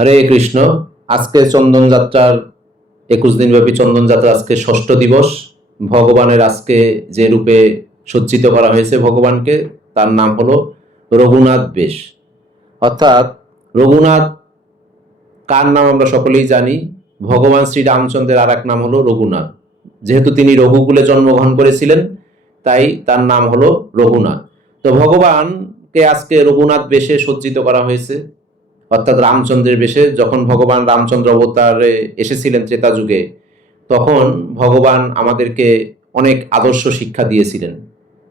হরে কৃষ্ণ। আজকে চন্দন যাত্রার 21 দিন ব্যাপী চন্দন যাত্রা আজকে ষষ্ঠ দিবস। ভগবানের আজকে যে রূপে সজ্জিত করা হয়েছে ভগবানকে, তার নাম হলো রঘুনাথ বেশ। অর্থাৎ রঘুনাথ কার নাম আমরা সকলেই জানি। ভগবান শ্রী রামচন্দ্রের আর এক নাম হলো রঘুনাথ। যেহেতু তিনি রঘুকুলে জন্মগ্রহণ করেছিলেন, তাই তার নাম হলো রঘুনাথ। তো ভগবানকে আজকে রঘুনাথ বেশে সজ্জিত করা হয়েছে, অর্থাৎ রামচন্দ্রের বেশে। যখন ভগবান রামচন্দ্র অবতারে এসেছিলেন ত্রেতা যুগে, তখন ভগবান আমাদেরকে অনেক আদর্শ শিক্ষা দিয়েছিলেন।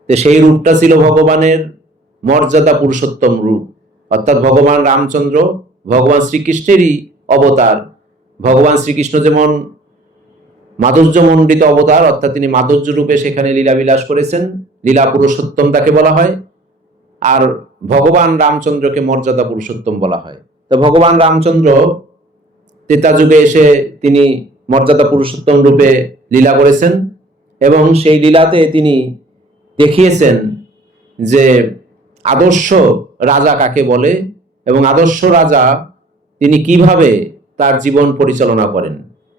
তো সেই রূপটা ছিল ভগবানের মর্যাদা পুরুষোত্তম রূপ, অর্থাৎ ভগবান রামচন্দ্র ভগবান শ্রীকৃষ্ণেরই অবতার। ভগবান শ্রীকৃষ্ণ যেমন মাধুর্যমণ্ডিত অবতার, অর্থাৎ তিনি মাধুর্য রূপে সেখানে লীলাবিলাস করেছেন, লীলা পুরুষোত্তম তাকে বলা হয়। আর ভগবান রামচন্দ্রকে মর্যাদা পুরুষোত্তম বলা হয়। তো ভগবান রামচন্দ্র ত্রেতা যুগে এসে তিনি মর্যাদা পুরুষোত্তম রূপে লীলা করেছেন, এবং সেই লীলাতে তিনি দেখিয়েছেন যে আদর্শ রাজা কাকে বলে, এবং আদর্শ রাজা তিনি কিভাবে তার জীবন পরিচালনা করেন।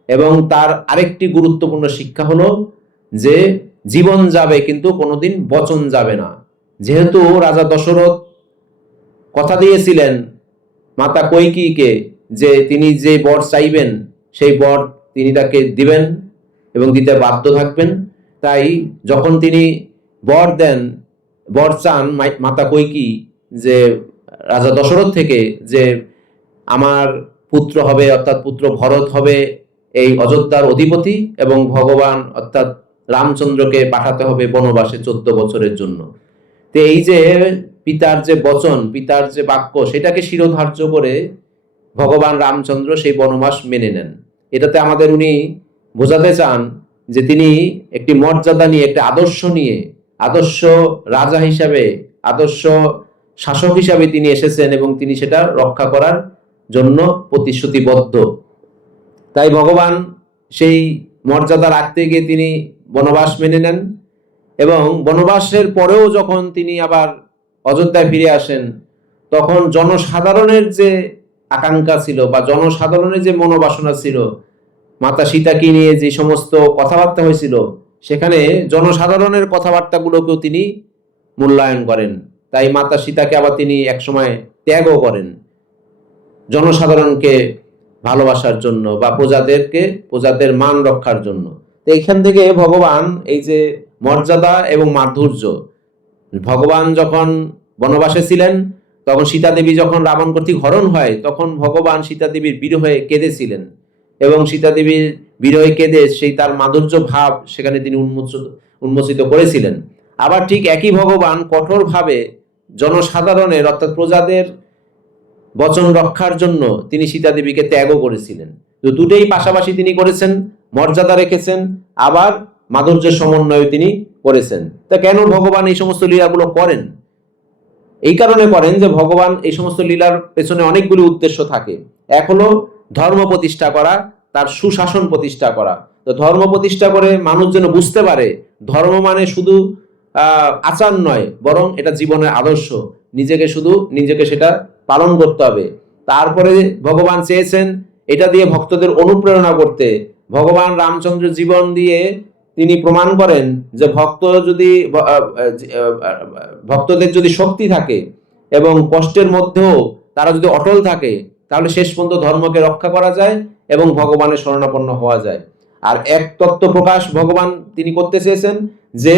এবং তার আরেকটি গুরুত্বপূর্ণ শিক্ষা হলো যে জীবন যাবে কিন্তু কোনোদিন বচন যাবে না। যেহেতু রাজা দশরথ কথা দিয়েছিলেন মাতা কৈকেয়ীকে যে তিনি যে বর চাইবেন সেই বর তিনি তাকে দিবেন এবং দিতে বাধ্য থাকবেন, তাই যখন তিনি বর দেন, বর চান মাতা কৈকেয়ী যে রাজা দশরথ থেকে যে আমার পুত্র হবে, অর্থাৎ পুত্র ভরত হবে এই অযোধ্যার অধিপতি, এবং ভগবান অর্থাৎ রামচন্দ্রকে পাঠাতে হবে বনবাসে 14 বছরের জন্য। তো এই যে পিতার যে বচন, পিতার যে বাক্য, সেটাকে শিরোধার্য করে ভগবান রামচন্দ্র সেই বনবাস মেনে নেন। এটাতে আমাদের উনি বোঝাতে চান যে তিনি একটি মর্যাদা নিয়ে, একটি আদর্শ নিয়ে, আদর্শ রাজা হিসাবে, আদর্শ শাসক হিসাবে তিনি এসেছেন, এবং তিনি সেটা রক্ষা করার জন্য প্রতিশ্রুতিবদ্ধ। তাই ভগবান সেই মর্যাদা রাখতে গিয়ে তিনি বনবাস মেনে নেন, এবং বনবাসের পরেও যখন তিনি আবার অযোধ্যায় ফিরে আসেন, তখন জনসাধারণের যে আকাঙ্ক্ষা ছিল বা জনসাধারণের যে মনোবাসনা ছিল, মাতা সীতাকে নিয়ে যে সমস্ত কথাবার্তা হয়েছিল, সেখানে জনসাধারণের কথাবার্তাগুলোকেও তিনি মূল্যায়ন করেন। তাই মাতা সীতাকে আবার তিনি একসময় ত্যাগও করেন জনসাধারণকে ভালোবাসার জন্য বা প্রজাদের মান রক্ষার জন্য। তো এইখান থেকে ভগবান এই যে মর্যাদা এবং মাধুর্য, ভগবান যখন বনবাসে ছিলেন তখন সীতা দেবী যখন রাবণ কর্তৃক হরণ হয়, তখন ভগবান সীতা দেবীর বিরহে কেঁদেছিলেন, এবং সীতা দেবীর বিরহে কেঁদে সেই তার মাধুর্য ভাব সেখানে তিনি উন্মোচিত করেছিলেন। আবার ঠিক একই ভগবান কঠোরভাবে জনসাধারণের অর্থাৎ প্রজাদের বচন রক্ষার জন্য তিনি সীতা দেবীকে ত্যাগও করেছিলেন। তো দুটোই পাশাপাশি তিনি করেছেন, মর্যাদা রেখেছেন, আবার মাধুর্যের সমন্বয় তিনি করেছেন। তা কেন ভগবান এই সমস্ত লীলাগুলো করেন? এই কারণে করেন যে ভগবান এই সমস্ত লীলার পেছনে অনেকগুলি উদ্দেশ্য থাকে। এক হলো ধর্ম প্রতিষ্ঠা করা, তার সুশাসন প্রতিষ্ঠা করা। তো ধর্ম প্রতিষ্ঠা করে মানুষ যেন বুঝতে পারে ধর্ম মানে শুধু আচার নয়, বরং এটা জীবনের আদর্শ। নিজেকে সেটা পালন করতে হবে। তারপরে ভগবান চেয়েছেন এটা দিয়ে ভক্তদের অনুপ্রেরণা করতে। ভগবান রামচন্দ্রের জীবন দিয়ে তিনি প্রমাণ করেন যে ভক্তদের যদি শক্তি থাকে এবং কষ্টের মধ্যেও তারা যদি অটল থাকে, তাহলে শেষ পর্যন্ত ধর্মকে রক্ষা করা যায় এবং ভগবানের শরণাপন্ন হওয়া যায়। আর এক তত্ত্ব প্রকাশ ভগবান তিনি করতে চেয়েছেন যে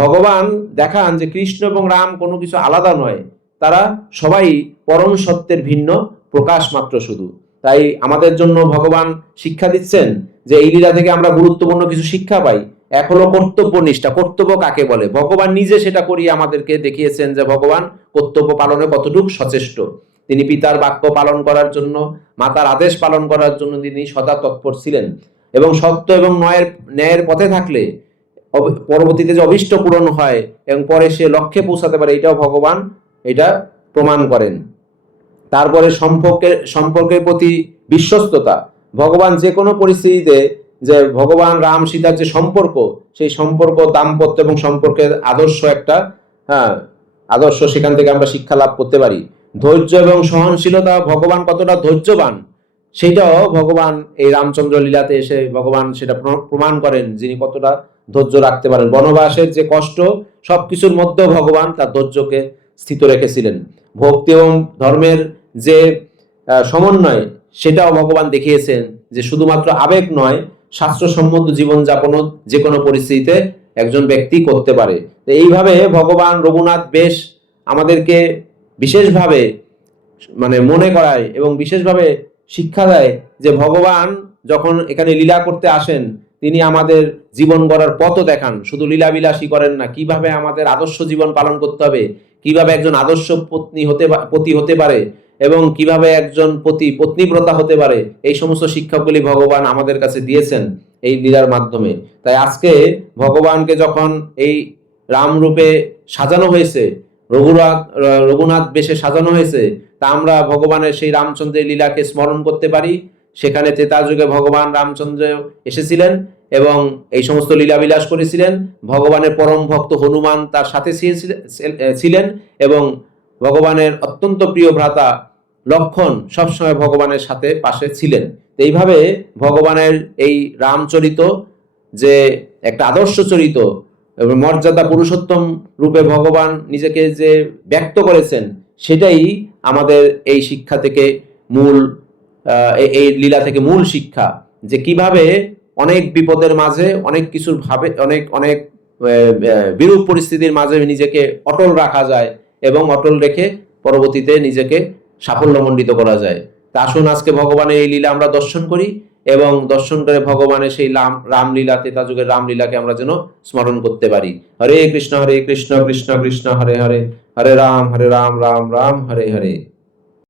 ভগবান দেখান যে কৃষ্ণ এবং রাম কোনো কিছু আলাদা নয়, তারা সবাই পরম সত্যের ভিন্ন প্রকাশ মাত্র শুধু। তাই আমাদের জন্য ভগবান শিক্ষা দিচ্ছেন যে এই লীলা থেকে আমরা গুরুত্বপূর্ণ কিছু শিক্ষা পাই। এক হলো কর্তব্য নিষ্ঠা। কর্তব্য কাকে বলে? ভগবান নিজে সেটা করিয়ে আমাদেরকে দেখিয়েছেন যে ভগবান কর্তব্য পালনে কতটুকু সচেষ্ট। তিনি পিতার বাক্য পালন করার জন্য, মাতার আদেশ পালন করার জন্য তিনি সদা তৎপর ছিলেন, এবং সত্য এবং ন্যায়ের পথে থাকলে পরবর্তীতে যে অভীষ্ট পূরণ হয় এবং পরে সে লক্ষ্যে পৌঁছাতে পারে, এটাও ভগবান এটা প্রমাণ করেন। তারপরে সম্পর্কের প্রতি বিশ্বস্ততা। ভগবান যে কোনো পরিস্থিতিতে, যে ভগবান রাম সীতার যে সম্পর্ক, সেই সম্পর্ক দাম্পত্য এবং সম্পর্কের আদর্শ একটা আদর্শ, সেখান থেকে আমরা শিক্ষা লাভ করতে পারি। ধৈর্য এবং সহনশীলতা, ভগবান কতটা ধৈর্যবান সেটাও ভগবান এই রামচন্দ্র লীলাতে এসে ভগবান সেটা প্রমাণ করেন, যিনি কতটা ধৈর্য রাখতে পারেন। বনবাসের যে কষ্ট, সবকিছুর মধ্যেও ভগবান তার ধৈর্যকে স্থিত রেখেছিলেন। ভক্তি এবং ধর্মের যে সমন্বয়, সেটাও ভগবান দেখিয়েছেন যে শুধুমাত্র আবেগ নয়, শাস্ত্রসম্মত জীবনযাপনও যে কোনো পরিস্থিতিতে একজন ব্যক্তি করতে পারে। তো এইভাবে ভগবান রঘুনাথ বেশ আমাদেরকে বিশেষভাবে মনে করায় এবং বিশেষভাবে শিক্ষা দেয় যে ভগবান যখন এখানে লীলা করতে আসেন, তিনি আমাদের জীবন গড়ার পথও দেখান, শুধু লীলাবিলাসী করেন না। কিভাবে আমাদের আদর্শ জীবন পালন করতে হবে, কিভাবে একজন আদর্শ পতি হতে পারে এবং কিভাবে একজন পত্নীব্রতা হতে পারে, এই সমস্ত শিক্ষাগুলি ভগবান আমাদের কাছে দিয়েছেন এই লীলার মাধ্যমে। তাই আজকে ভগবানকে যখন এই রামরূপে সাজানো হয়েছে, রঘুনাথ বেশে সাজানো হয়েছে, তা আমরা ভগবানের সেই রামচন্দ্রের লীলাকে স্মরণ করতে পারি। সেখানে ত্রেতা যুগে ভগবান রামচন্দ্র এসেছিলেন এবং এই সমস্ত লীলাবিলাস করেছিলেন। ভগবানের পরম ভক্ত হনুমান তার সাথে ছিলেন এবং ভগবানের অত্যন্ত প্রিয় ভ্রাতা লক্ষণ সবসময় ভগবানের সাথে পাশে ছিলেন। এইভাবে ভগবানের এই রামচরিত যে একটা আদর্শ চরিত এবং মর্যাদা পুরুষোত্তম রূপে ভগবান নিজেকে যে ব্যক্ত করেছেন, সেটাই আমাদের এই শিক্ষা থেকে মূল, এই লীলা থেকে মূল শিক্ষা, যে কিভাবে অনেক বিপদের মাঝে, অনেক কিছুর ভাবে, অনেক অনেক বিরূপ পরিস্থিতির মাঝে নিজেকে অটল রাখা যায় এবং অটল রেখে পরবর্তীতে নিজেকে সাফল্যমণ্ডিত করা যায়। তা আসুন আজকে ভগবানের এই লীলা আমরা দর্শন করি এবং দর্শন করে ভগবানের সেই রামলীলা, ত্রেতা যুগের রামলীলাকে আমরা যেন স্মরণ করতে পারি। হরে কৃষ্ণ কৃষ্ণ কৃষ্ণ কৃষ্ণ হরে হরে, হরে রাম রাম রাম হরে হরে।